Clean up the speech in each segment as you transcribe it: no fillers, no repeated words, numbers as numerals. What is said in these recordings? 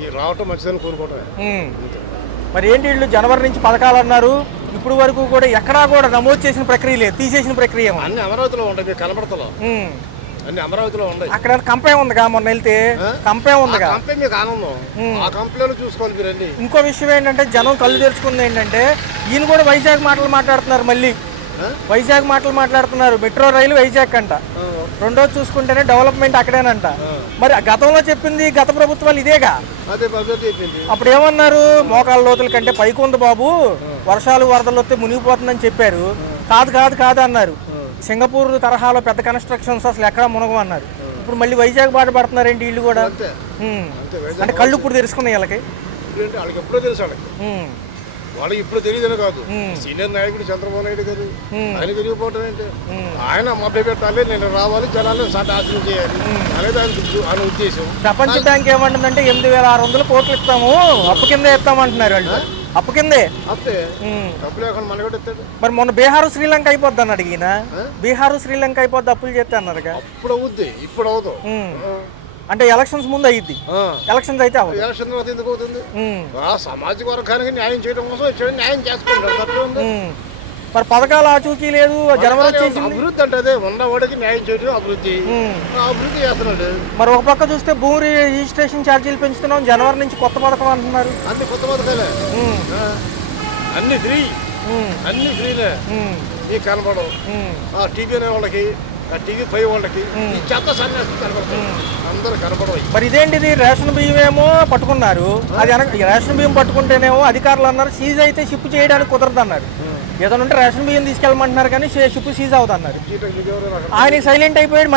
ఈ రావటం మంచిదని కోరుకోవటమే. మరి ఏంటి వీళ్ళు జనవరి నుంచి పథకాలు అన్నారు, ఇప్పుడు వరకు కూడా ఎక్కడా కూడా నమోదు చేసిన ప్రక్రియ లేదు, తీసేసిన ప్రక్రియ అన్ని అమరావతిలో ఉంటాయి, మీకు కనబడతలో అన్ని అమరావతిలో ఉన్నాయి. అక్కడ కంపెనీ ఉందిగా, మొన్న వెళ్తే కంపెనీ ఉందిగా, కంపెనీ మీకు ఆనందం, ఆ కంపెనీలో చూసుకోవాలి మీరు అన్ని. ఇంకో విషయం ఏంటంటే జనం కళ్ళు తెరుచుకుంది ఏంటంటే ఈయన కూడా వైజాగ్ మాటలు మాట్లాడుతున్నారు, మళ్ళీ వైజాగ్ మాటలు మాట్లాడుతున్నారు. మెట్రో రైలు వైజాగ్ అంట, రెండోది చూసుకుంటేనే డెవలప్మెంట్ అక్కడేనంట. మరి గతంలో చెప్పింది గత ప్రభుత్వాలు ఇదేగా, అప్పుడు ఏమన్నారు, మోకాళ్ళ లోతుల కంటే పైకి ఉంది బాబు, వర్షాలు వరదలు వస్తే మునిగిపోతుందని చెప్పారు. కాదు కాదు కాదు అన్నారు. సింగపూర్ తరహాలో పెద్ద కన్స్ట్రక్షన్స్ అసలు ఎక్కడ మునగమన్నారు. ఇప్పుడు మళ్ళీ వైజాగ్ బాట పడుతున్నారేంటి వీళ్ళు కూడా, అంటే కళ్ళు ఇప్పుడు తెలుసుకున్నాయి వీళ్ళకి. ఎప్పుడో తెలుసు వాళ్ళకి ఇప్పుడు తెలియదని కాదు. సీనియర్ నాయకుడు చంద్రబాబు నాయుడు గారు ఆయన తిరిగిపోవటం ఏంటి, ఆయన మభ్య పెట్టాలి, నేను రావాలి, జనాలు నాశనం చేయాలి అనేది ఆయన ఉద్దేశం. ప్రపంచ బ్యాంక్ ఏమంటుందంటే 8,600 కోట్లు ఇస్తాము, అప్పు కిందే ఇస్తామంటున్నారు వాళ్ళు, అప్పు కిందే. డబ్బు లేకుండా మన కూడా ఇస్తాడు. మరి మొన్న బీహారు శ్రీలంక అయిపోద్ది అన్నాడు ఈయన, బీహారు శ్రీలంక అయిపోద్ది అప్పులు చేస్తే అన్నారు. ఇప్పుడు అవుద్ది, ఇప్పుడు అవుతాం అంటే ఎలక్షన్స్ ముందు అయ్యిద్ది, ఎలక్షన్స్ అయితే ఎలక్షన్ తర్వాత ఎందుకు అవుతుంది? సామాజిక వర్గానికి న్యాయం చేయడం కోసం వచ్చాడు, న్యాయం చేసుకుంటారు. మరి పథకాలు ఆచూకీ లేదు, జనవరి వచ్చేసింది. అభివృద్ధి అంటే అదే, ఉన్నవాడికి న్యాయం చేయడం అభివృద్ధి, అభివృద్ధి చేస్తున్నాడు. మరి ఒక పక్క చూస్తే భూమి రిజిస్ట్రేషన్ ఛార్జీలు పెంచుతున్నాం, జనవరి నుంచి కొత్త పథకం అంటున్నారు. అన్ని కొత్త పథకాలే, అన్ని ఫ్రీ, అన్ని ఫ్రీలే. నీకు కనపడవు టీవీ అనే వాళ్ళకి, టీవీ 5 వాళ్ళకి ఈ చెత్త సన్యాసం కనపడతాయి, అందరూ కనపడవు. మరి ఇదేంటిది, రేషన్ బియ్యం ఏమో పట్టుకున్నారు, అది రేషన్ బియ్యం పట్టుకుంటేనేమో అధికారులు అన్నారు సీజ్ అయితే షిప్ చేయడానికి కుదరదు అన్నారు. ఏదైనా ఉంటే రేషన్ బియ్యం తీసుకెళ్ళమంటున్నారు కానీ షిప్ సీజ్ అవుతుంది అన్నారు. ఆయన సైలెంట్ అయిపోయాడు,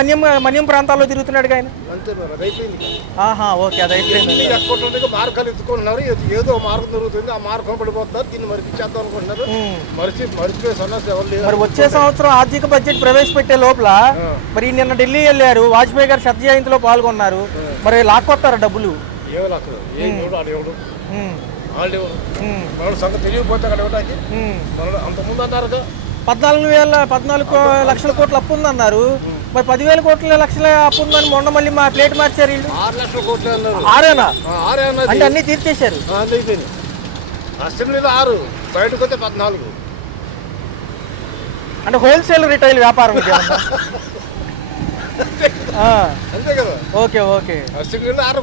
మన్యం ప్రాంతాల్లో తిరుగుతున్నాడు ఆయన. ఓకే, అది అయిపోయింది. మార్గాలు ఎత్తుకుంటున్నారు, ఏదో మార్గం జరుగుతుంది, ఆ మార్గం పడిపోతున్నారు, దీన్ని మరిపించేద్దాం అనుకుంటున్నారు. మరిచిపోయే సమస్య ఎవరు లేదు. మరి వచ్చే సంవత్సరం ఆర్థిక బడ్జెట్ ప్రవేశపెట్టే లోపల మరి నిన్న ఢిల్లీ వెళ్ళారు, వాజ్పేయి గారు శత జయంతిలో పాల్గొన్నారు, మరి లాక్కొస్తారా డబ్బులు? ఏమో లాక్కరు, వాళ్ళు సంగతి తెలియకపోతే అక్కడ ఇవ్వడానికి అంతకుముందు అన్నారు 14 లక్షల కోట్ల అప్పు ఉందన్నారు. మరి 10,000 లక్షల అప్పు ఉందని మొన్న మళ్ళీ మా ప్లేట్ మార్చారు వీళ్ళు. 6 లక్షల కోట్లు అన్నారు. ఆరేనా అంటే అన్ని తీర్చేశారు. అసెంబ్లీలో 6, బయటకు వస్తే 14. అంటే హోల్సేల్ రిటైల్ వ్యాపారం అంతే కదా. Okay okay. అసెంబ్లీలో 6